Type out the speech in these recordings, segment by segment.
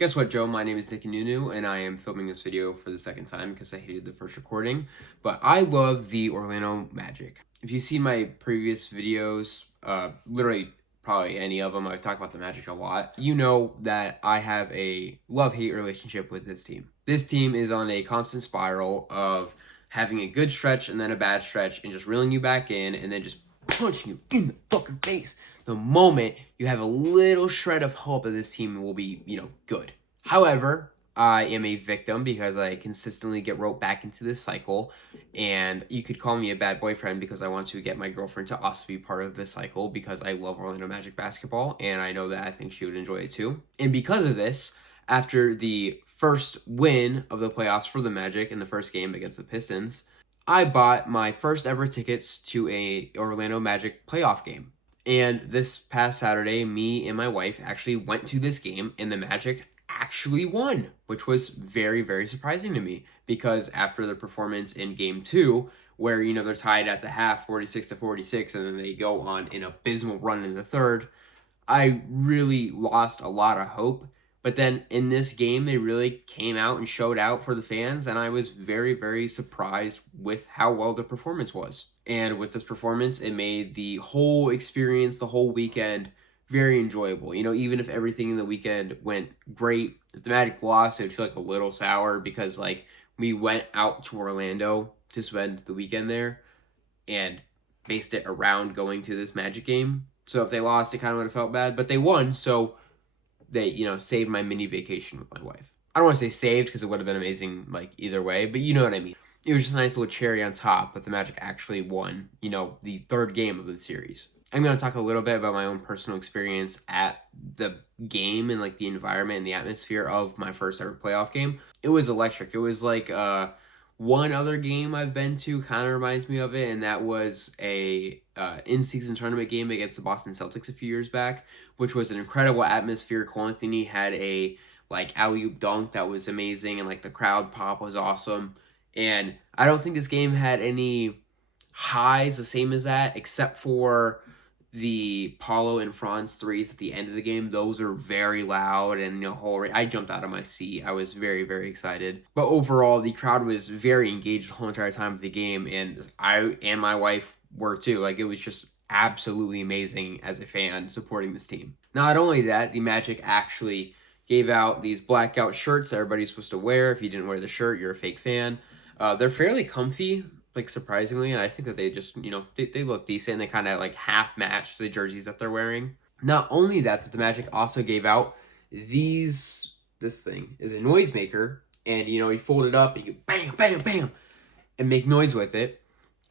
Guess what, Joe? My name is Nicky Nunu, and I am filming this video for the second time because I hated the first recording. But I love the Orlando Magic. If you see my previous videos, literally probably any of them, I've talked about the Magic a lot. You know that I have a love-hate relationship with this team. This team is on a constant spiral of having a good stretch and then a bad stretch and just reeling you back in and then just punching you in the fucking face the moment you have a little shred of hope that this team will be, good. However, I am a victim because I consistently get roped back into this cycle, and you could call me a bad boyfriend because I want to get my girlfriend to also be part of this cycle because I love Orlando Magic basketball, and I know that I think she would enjoy it too. And because of this, after the first win of the playoffs for the Magic in the first game against the Pistons, I bought my first ever tickets to a Orlando Magic playoff game. And this past Saturday, me and my wife actually went to this game, and the Magic actually won, which was very, very surprising to me because after the performance in game two, where, they're tied at the half 46-46, and then they go on an abysmal run in the third, I really lost a lot of hope. But then in this game, they really came out and showed out for the fans, and I was very, very surprised with how well the performance was. And with this performance, it made the whole experience, the whole weekend, very enjoyable. Even if everything in the weekend went great, if the Magic lost, it would feel like a little sour because, we went out to Orlando to spend the weekend there and based it around going to this Magic game. So if they lost, it kind of would have felt bad, but they won, so they, saved my mini vacation with my wife. I don't want to say saved because it would have been amazing, either way, but you know what I mean. It was just a nice little cherry on top that the Magic actually won, the third game of the series. I'm going to talk a little bit about my own personal experience at the game and, the environment and the atmosphere of my first ever playoff game. It was electric. It was one other game I've been to kind of reminds me of it, and that was a in-season tournament game against the Boston Celtics a few years back, which was an incredible atmosphere. Cole Anthony had a alley-oop dunk that was amazing, and the crowd pop was awesome. And I don't think this game had any highs the same as that, except for the Paulo and Franz threes at the end of the game. Those are very loud, and I jumped out of my seat. I was very, very excited. But overall, the crowd was very engaged the whole entire time of the game, and I and my wife were too. It was just absolutely amazing as a fan supporting this team. Not only that, the Magic actually gave out these blackout shirts that everybody's supposed to wear. If you didn't wear the shirt, you're a fake fan. They're fairly comfy, surprisingly, and I think that they just, they look decent. They kind of half match the jerseys that they're wearing. Not only that, but the Magic also gave out this thing is a noisemaker, and you fold it up and you bam, bam, bam, and make noise with it.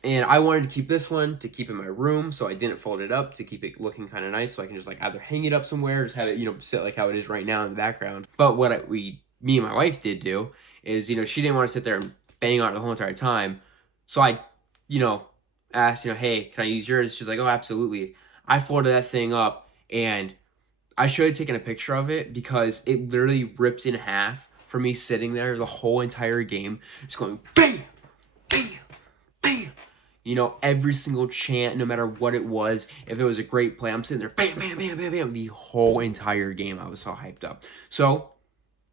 And I wanted to keep this one to keep in my room, so I didn't fold it up to keep it looking kind of nice, so I can just either hang it up somewhere, or just have it sit how it is right now in the background. But what me and my wife did do is she didn't want to sit there and bang on it the whole entire time. So I, asked, hey, can I use yours? She's like, oh, absolutely. I folded that thing up, and I should have taken a picture of it because it literally ripped in half for me sitting there the whole entire game, just going bam, bam, bam. Every single chant, no matter what it was, if it was a great play, I'm sitting there, bam, bam, bam, bam, bam, the whole entire game. I was so hyped up. So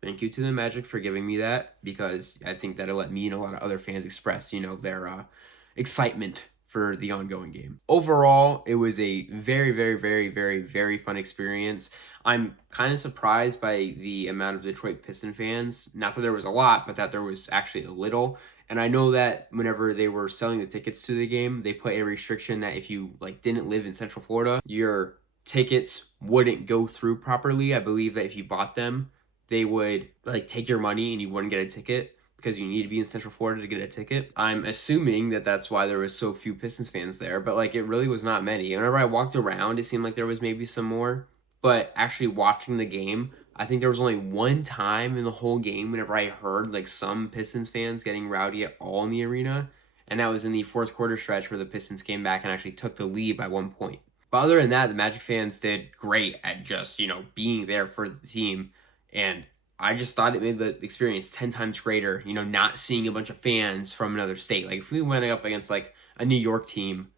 thank you to the Magic for giving me that because I think that'll let me and a lot of other fans express, their excitement for the ongoing game. Overall, it was a very, very, very, very, very fun experience. I'm kind of surprised by the amount of Detroit Piston fans. Not that there was a lot, but that there was actually a little. And I know that whenever they were selling the tickets to the game, they put a restriction that if you didn't live in Central Florida, your tickets wouldn't go through properly. I believe that if you bought them, they would take your money and you wouldn't get a ticket because you need to be in Central Florida to get a ticket. I'm assuming that that's why there was so few Pistons fans there, but it really was not many. Whenever I walked around, it seemed like there was maybe some more, but actually watching the game, I think there was only one time in the whole game whenever I heard some Pistons fans getting rowdy at all in the arena, and that was in the fourth quarter stretch where the Pistons came back and actually took the lead by 1 point. But other than that, the Magic fans did great at just, being there for the team. And I just thought it made the experience 10 times greater, not seeing a bunch of fans from another state. If we went up against a New York team,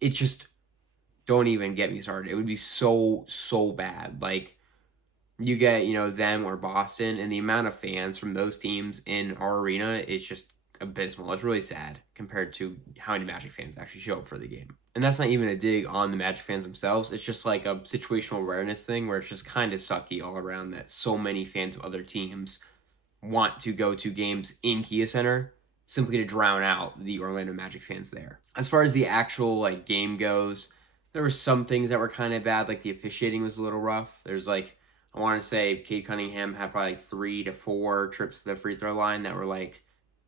it just, don't even get me started. It would be so, so bad. you get, you know, them or Boston, and the amount of fans from those teams in our arena is just abysmal. It's really sad compared to how many Magic fans actually show up for the game. And that's not even a dig on the Magic fans themselves. It's just like a situational awareness thing where it's just kind of sucky all around that so many fans of other teams want to go to games in Kia Center simply to drown out the Orlando Magic fans there. As far as the actual like game goes, there were some things that were kind of bad, like the officiating was a little rough. There's like, I want to say Cade Cunningham had probably like 3 to 4 trips to the free throw line that were like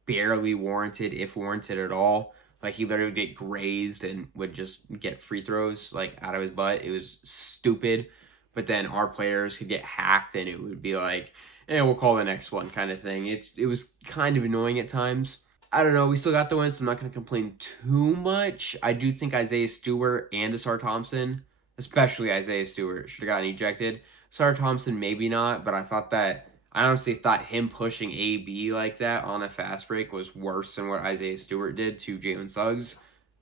barely warranted, if warranted at all. Like he literally would get grazed and would just get free throws like out of his butt. It was stupid. But then our players could get hacked and it would be like, we'll call the next one kind of thing. It was kind of annoying at times. I don't know. We still got the win, so I'm not going to complain too much. I do think Isaiah Stewart and Asar Thompson, especially Isaiah Stewart, should have gotten ejected. Asar Thompson, maybe not, but I honestly thought him pushing AB like that on a fast break was worse than what Isaiah Stewart did to Jalen Suggs.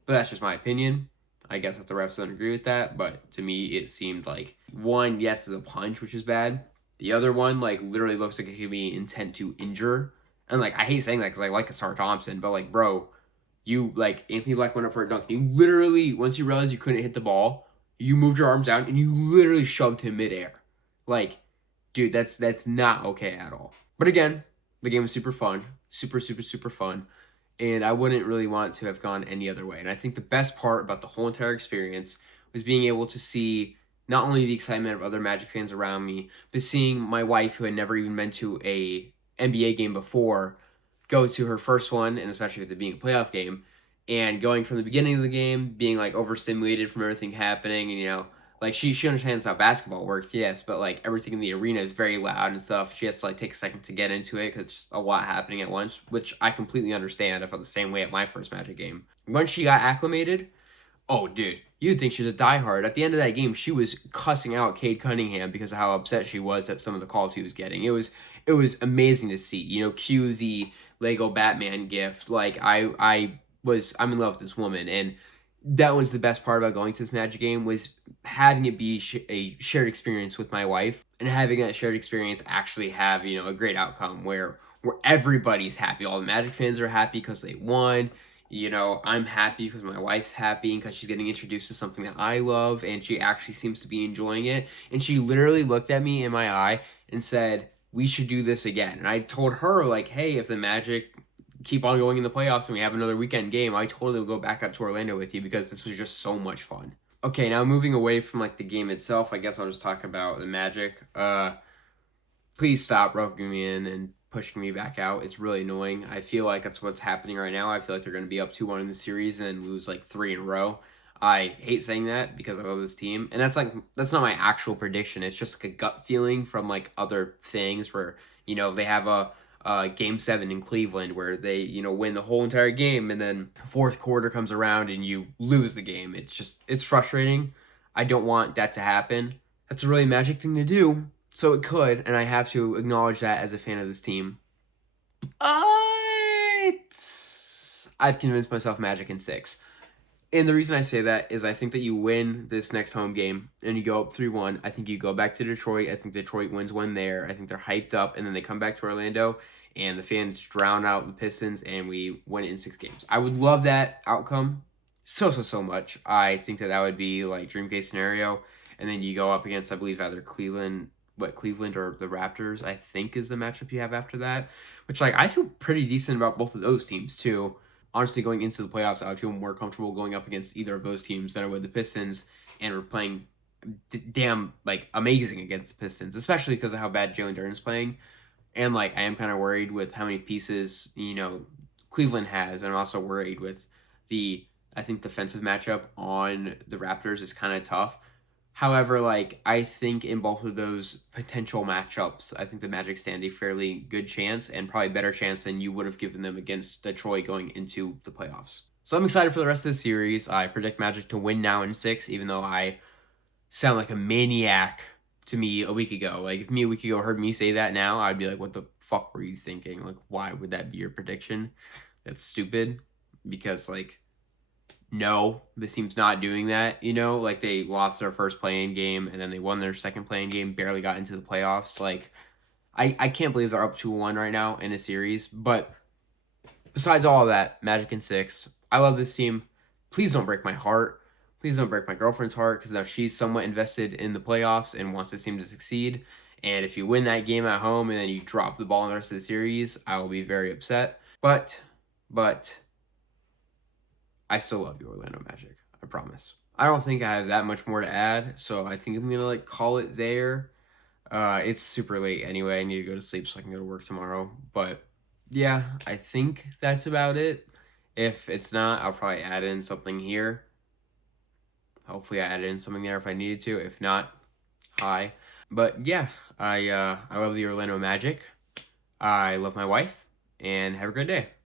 But that's just my opinion. I guess if the refs don't agree with that, but to me, it seemed like one, yes, is a punch, which is bad. The other one, like, literally looks like it could be intent to injure. And, like, I hate saying that because I like Asar Thompson, but, like, bro, you, like, Anthony Black went up for a dunk. You literally, once you realized you couldn't hit the ball, you moved your arms out and you literally shoved him midair. Like, dude, that's not okay at all. But again, the game was super fun. Super, super, super fun. And I wouldn't really want to have gone any other way. And I think the best part about the whole entire experience was being able to see not only the excitement of other Magic fans around me, but seeing my wife, who had never even been to a NBA game before, go to her first one, and especially with it being a playoff game, and going from the beginning of the game, being like overstimulated from everything happening, and you know, like she understands how basketball works, yes, but like everything in the arena is very loud and stuff. She has to like take a second to get into it because it's just a lot happening at once, which I completely understand. I felt the same way at my first Magic game. Once she got acclimated, oh, dude, you'd think she was a diehard. At the end of that game, she was cussing out Cade Cunningham because of how upset she was at some of the calls he was getting. It was amazing to see. You know, cue the Lego Batman gift. Like I'm in love with this woman, and that was the best part about going to this Magic game was having it be a shared experience with my wife and having that shared experience actually have, you know, a great outcome where everybody's happy. All the Magic fans are happy because they won. You know, I'm happy because my wife's happy because she's getting introduced to something that I love and she actually seems to be enjoying it. And she literally looked at me in my eye and said, "We should do this again." And I told her, like, hey, if the Magic keep on going in the playoffs and we have another weekend game, I totally will go back out to Orlando with you because this was just so much fun. Okay, now moving away from like the game itself, I guess I'll just talk about the Magic. Please stop roping me in and pushing me back out. It's really annoying. I feel like that's what's happening right now. I feel like they're going to be up 2-1 in the series and then lose like 3 in a row. I hate saying that because I love this team. And that's not my actual prediction. It's just like a gut feeling from like other things where, you know, they have a game 7 in Cleveland where they, you know, win the whole entire game and then fourth quarter comes around and you lose the game. It's frustrating. I don't want that to happen. That's a really Magic thing to do. So it could, and I have to acknowledge that as a fan of this team. I've convinced myself Magic in 6. And the reason I say that is I think that you win this next home game and you go up 3-1. I think you go back to Detroit. I think Detroit wins one there. I think they're hyped up, and then they come back to Orlando and the fans drown out the Pistons and we win it in 6 games. I would love that outcome so much. I think that would be like dream case scenario. And then you go up against, I believe, either Cleveland or the Raptors, I think, is the matchup you have after that. Which, like, I feel pretty decent about both of those teams, too. Honestly, going into the playoffs, I would feel more comfortable going up against either of those teams than I would the Pistons, and we're playing damn, like, amazing against the Pistons, especially because of how bad Jalen Duren's playing. And, like, I am kind of worried with how many pieces, you know, Cleveland has, and I'm also worried with I think, defensive matchup on the Raptors is kind of tough. However, like, I think in both of those potential matchups, I think the Magic stand a fairly good chance and probably better chance than you would have given them against Detroit going into the playoffs. So I'm excited for the rest of the series. I predict Magic to win now in 6, even though I sound like a maniac to me a week ago. Like, if me a week ago heard me say that now, I'd be like, what the fuck were you thinking? Like, why would that be your prediction? That's stupid. Because, like, No, this team's not doing that. You know, like they lost their first playing game and then they won their second playing game, barely got into the playoffs. Like, I can't believe they're up 2-1 right now in a series. But besides all of that, Magic in 6, I love this team. Please don't break my heart. Please don't break my girlfriend's heart because now she's somewhat invested in the playoffs and wants this team to succeed. And if you win that game at home and then you drop the ball in the rest of the series, I will be very upset. But I still love the Orlando Magic. I promise. I don't think I have that much more to add, so I think I'm gonna like call it there. It's super late anyway. I need to go to sleep so I can go to work tomorrow. But yeah, I think that's about it. If it's not, I'll probably add in something here. Hopefully I added in something there if I needed to. If not, hi. But yeah, I love the Orlando Magic. I love my wife, and have a great day.